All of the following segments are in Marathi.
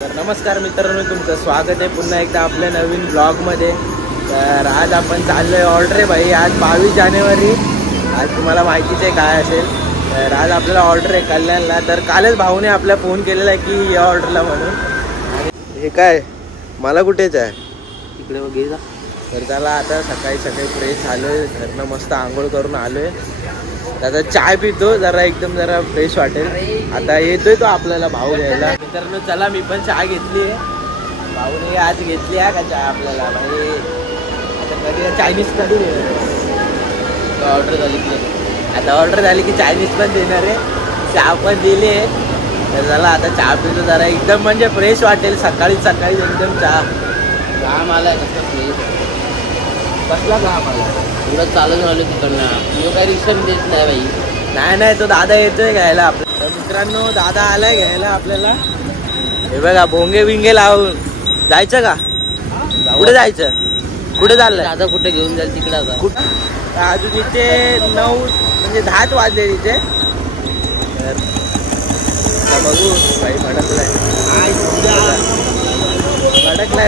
तर नमस्कार मित्रांनो, तुमचं स्वागत आहे पुन्हा एकदा आपल्या नवीन ब्लॉगमध्ये। तर आज आपण चाललोय ऑर्डर आहे भाई। आज 22 जानेवारी, आज तुम्हाला माहितीच आहे काय असेल। तर आज आपल्याला ऑर्डर आहे कल्याणला। तर कालच भाऊने आपला फोन केलेला आहे की या ऑर्डरला म्हणून। हे काय मला कुठेच आहे इकडे वगैरे जा। तर त्याला आता सकाळी फ्रेश झालोय, घरनं मस्त आंघोळ करून आलोय। आता चाय पितो जरा, एकदम जरा फ्रेश वाटेल। आता येतोय तो आपल्याला भाऊ घ्यायला। मित्रांनो चला, मी पण चहा घेतली आहे, भाऊने आज घेतली आहे का चहा आपल्याला भाई। आता कधी चायनीज कधी ऑर्डर झाली की आता ऑर्डर झाली की चायनीज पण देणार आहे, चहा पण दिली आहे। तर चला आता चहा पितो जरा, एकदम म्हणजे फ्रेश वाटेल सकाळी एकदम चहा। काम आलाय कसं फ्रेश कसला काम आला, एवढं चालत आलो तिकडनं, तो काही रिक्षन देत नाही भाई। नाही तो दादा येतोय घ्यायला आपल्याला। तर मित्रांनो दादा आलाय घ्यायला आपल्याला। हे बघा भोंगे बिंगे लावून जायचं का, कुठे जायचं, कुठे चाललंय दादा कुठे घेऊन जाईल तिकडे आता। कुठं अजून इथे 9 म्हणजे 10च वाजले तिथे। तर बघू भाई भडकलाय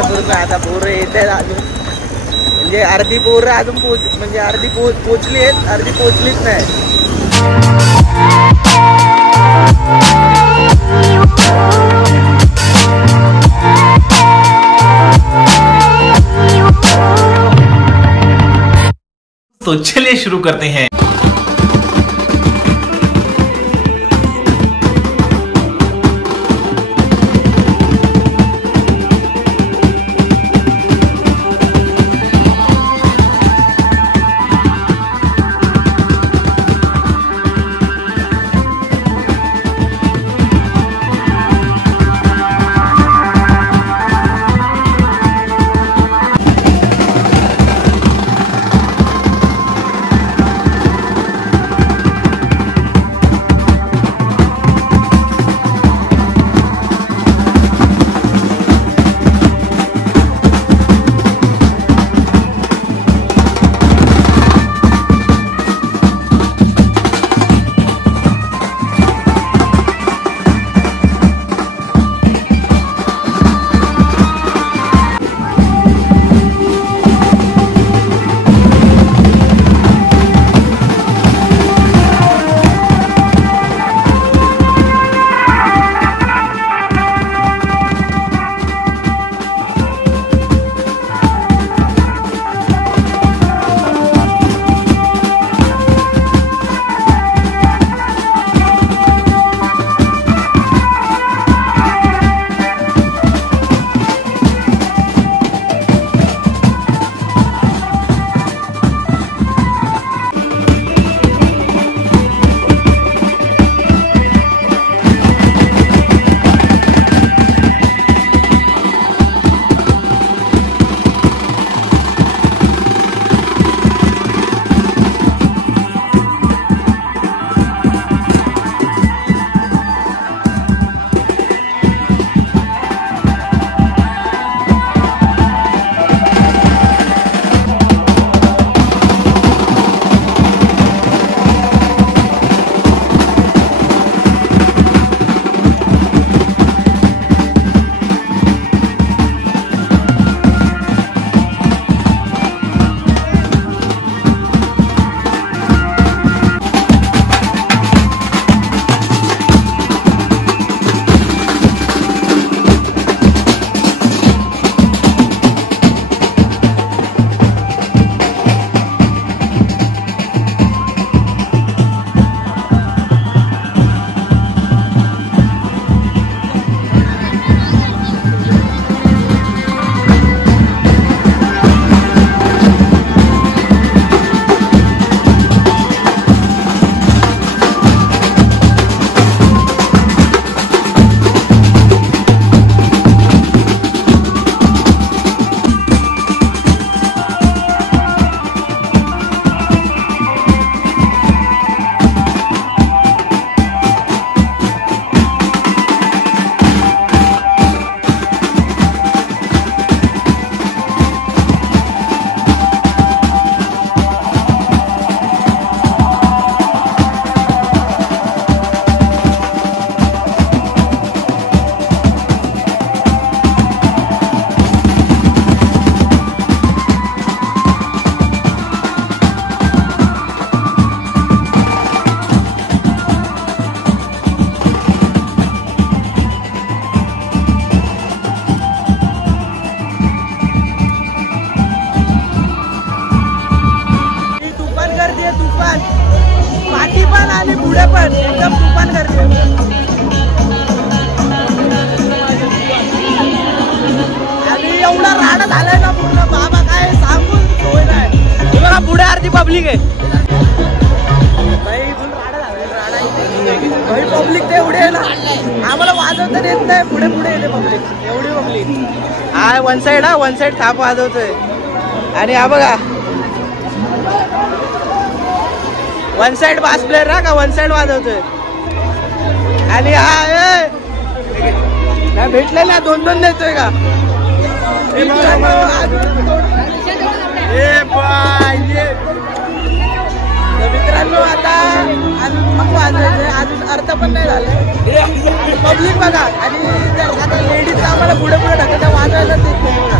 पूर्ण। आता पोरं येत आहेत अजून, म्हणजे अर्धी पोरं अजून म्हणजे अर्धी पोचली आहेत, अर्धी पोचलीच नाही। तो चलिए शुरू करते हैं। आणि पुढे पण एकदम तुफान गर्दी. आणि एवढा राडा झालाय ना पूर्ण बाबा काय सांगून सोय नाही. बघा पुढे अर्धी पब्लिक आहे भाई. पब्लिक ते एवढी आहे ना आम्हाला वाजवता येत नाही. पुढे पुढे येते पब्लिक एवढी पब्लिक. हा वन साइड थाप वाजवतोय. आणि हा बघा वन साइड बास प्लेअर ना का वन साइड वाजवतोय. आणि हा भेटले ना 2-2 देतोय का. मित्रांनो आता अजून वाजवायचं अजून अर्थ पण नाही झालं. पब्लिक बघा. आणि आता लेडीज आम्हाला पुढे पुढे ढकलता वाजवायला देत नाही बघा.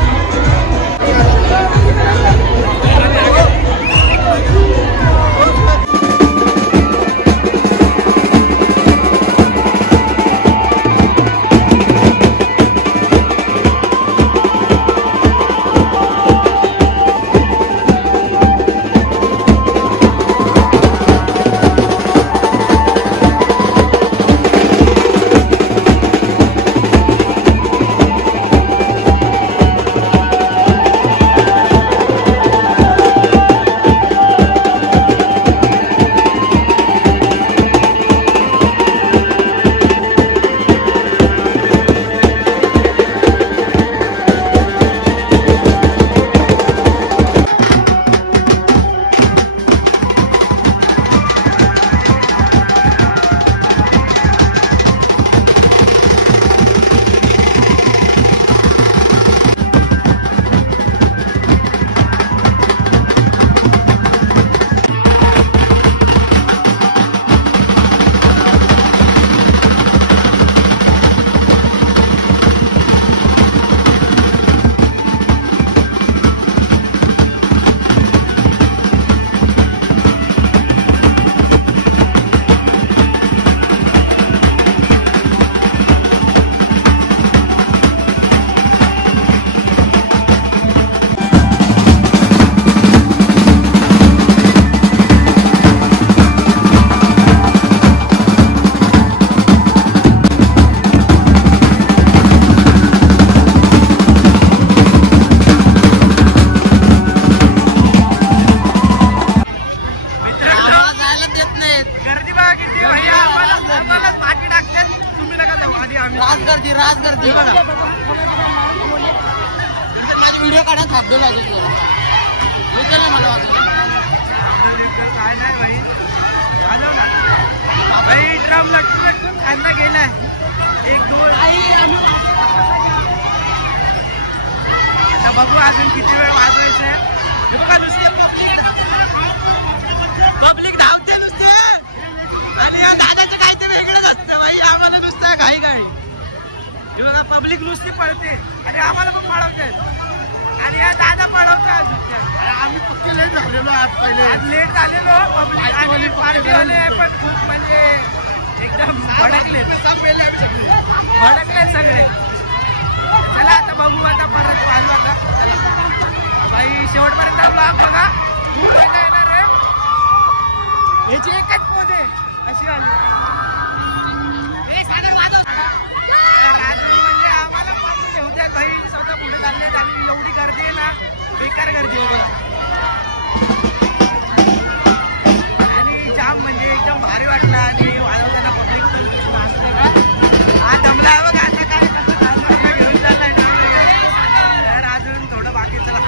व्हिडिओ काढा थांबलो लागेल मला काय नाही भाई भाई ड्रम लटकून खांदा गेलाय 1-2 आता बघू अजून किती वेळ वाजवायचं आहे. हे बघा नुसते पब्लिक धावते नुसते. आणि या गाण्याचं काय ते वेगळंच असतं भाई. आम्हाला नुसतं घाई घाई. हे बघा पब्लिक नुसती पळते आणि आम्हाला पण पळवतात. आणि या दादा पळवतात. आम्ही फक्त लेट झालेलो आज. पहिले आज लेट झालेलो पब्लिक पार्टीवाले पण खूप म्हणजे एकदम भडकले सगळे. चला आता बघू आता परत पाहू. आता भाई शेवटपर्यंत ब्लॉग बघा. खूप मजा येणार आहे. याची एकच पोत आहे अशी आली. म्हणजे आम्हाला पण ठेवतात भाई. स्वतः पुढे चालले आणि एवढी गर्दी आहे ना बेकार गर्दी आहे. आणि जाम म्हणजे एकदम भारी वाटला. आणि वाजवताना पब्लिक पण हा दमला आहे बघा. आता काय कसं चालणार घेऊन चाललाय तर अजून थोडं बाकी. चला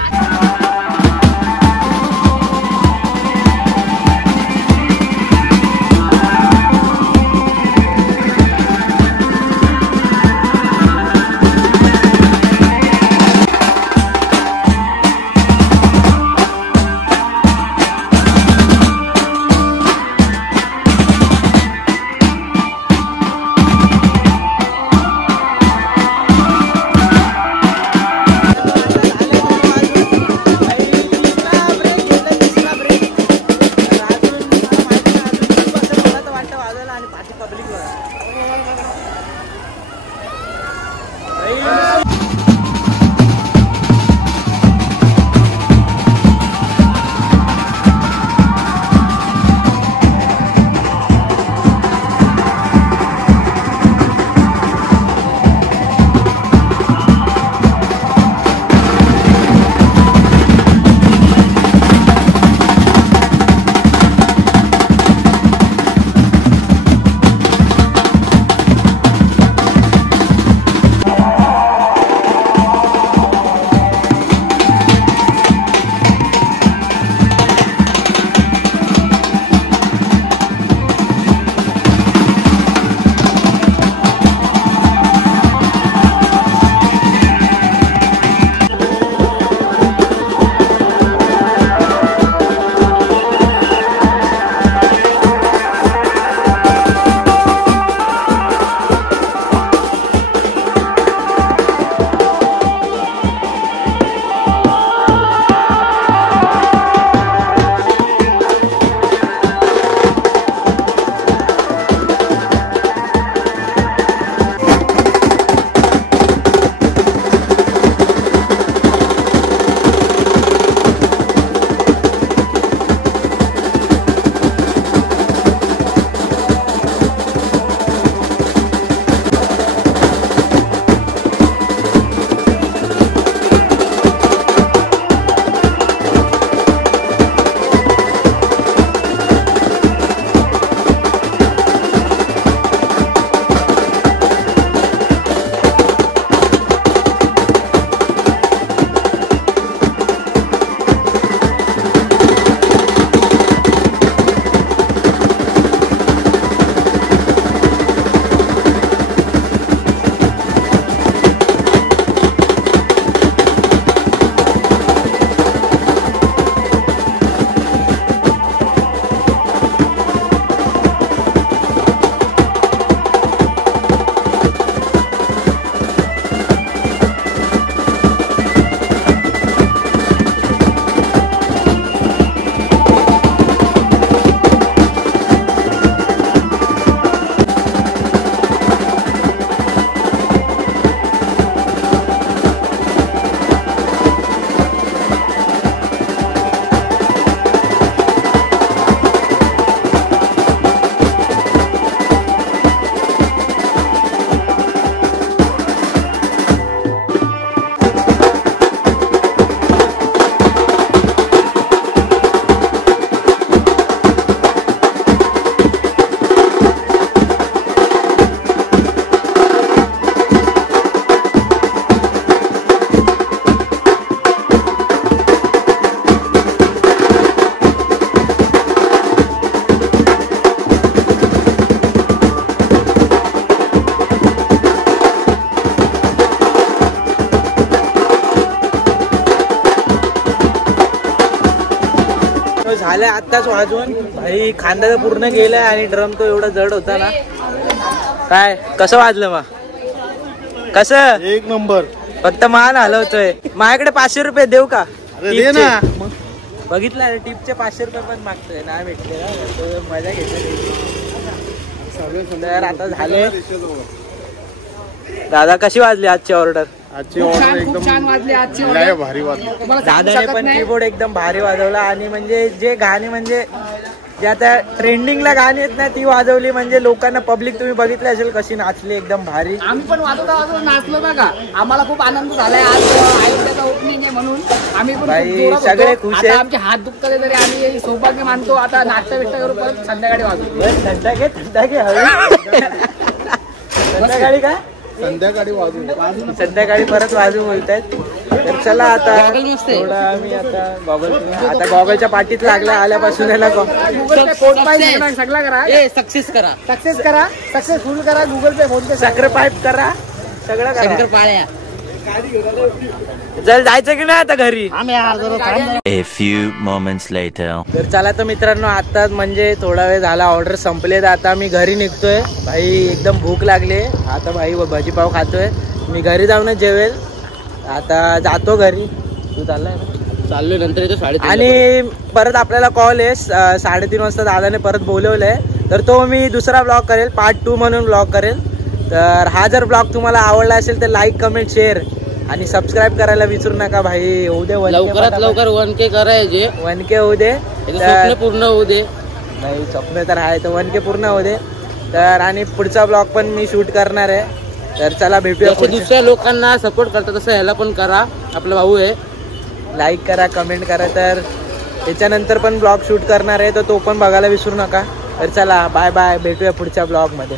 झालंय आत्ताच वाजवून भाई. खांदा तर पूर्ण गेलाय आणि ड्रम तो एवढा जड होता ना. काय कसं वाजलं मग? कसं? एक नंबर. फक्त मान हलवतोय. माझ्याकडे 500 रुपये देऊ का? दे ना. बघितलं टिपचे 500 रुपये पण मागतोय. नाही भेटले ना, मजा घेतली. तर आता झाले. दादा कशी वाजली आजची ऑर्डर? आजची ऑर्डर एकदम छान वाजली आजची लय भारी वाजली. दादाने पण कीबोर्ड एकदम भारी वाजवला. आणि म्हणजे जे गाणी म्हणजे जे आता ट्रेंडिंगला गाणी आहेत ना ती वाजवली. म्हणजे लोकांना पब्लिक तुम्ही बघितली असेल कशी नाचली एकदम भारी. आम्ही पण वाजवता नाचलो बघा. आम्हाला खूप आनंद झालाय. आज अयोध्याचा ओपनिंग आहे म्हणून आम्ही पण सगळे खुश आहेत. आमचे हात दुखतात तरी आम्ही सौभाग्य मानतो. आता नाश्ता बिष्टा करू परत संध्याकाळी वाजवतो. संध्याकाळी संध्याकाळी काय संध्याकाळी परत वाजू बोलतायत. तर चला आता थोडा आम्ही आता गॉगलच्या पाठीत लागला आल्यापासून याला सगळा करा. सक्सेस करा सक्सेसफुल करा. गुगल पे फोन पे साखर पाईप करा सगळं करा. चल जायचं की नाही आता घरी? A few moments later. तर चला तर मित्रांनो आता म्हणजे थोडा वेळ झाला ऑर्डर संपले. तर आता मी घरी निघतोय भाई. एकदम भूक लागली. आता भाई भजीपाव खातोय. मी घरी जाऊनच जेवेल. आता जातो घरी. तू चाललाय ना? चाललोय नंतर येतो 3:30. आणि परत आपल्याला कॉल आहे 3:30 वाजता दादाने परत बोलवलंय. तर तो मी दुसरा ब्लॉग करेल पार्ट 2 म्हणून ब्लॉग करेल. तर हा जर ब्लॉग तुम्हाला आवडला असेल तर लाईक कमेंट शेअर आणि सबस्क्राईब करायला विसरू नका भाई. होऊ दे लवकरात लवकर 1K करायचे. 1K होऊ दे. स्वप्न पूर्ण होऊ दे. नाही स्वप्न तर आहे तर 1K पूर्ण होऊ दे. तर आणि पुढचा ब्लॉग पण मी शूट करणार आहे. तर चला भेटूया. दुसऱ्या लोकांना सपोर्ट करता तसं ह्याला पण करा. आपला भाऊ आहे. लाईक करा कमेंट करा. तर त्याच्यानंतर पण ब्लॉग शूट करणार आहे तर तो पण बघायला विसरू नका. तर चला बाय बाय. भेटूया पुढच्या ब्लॉग मध्ये.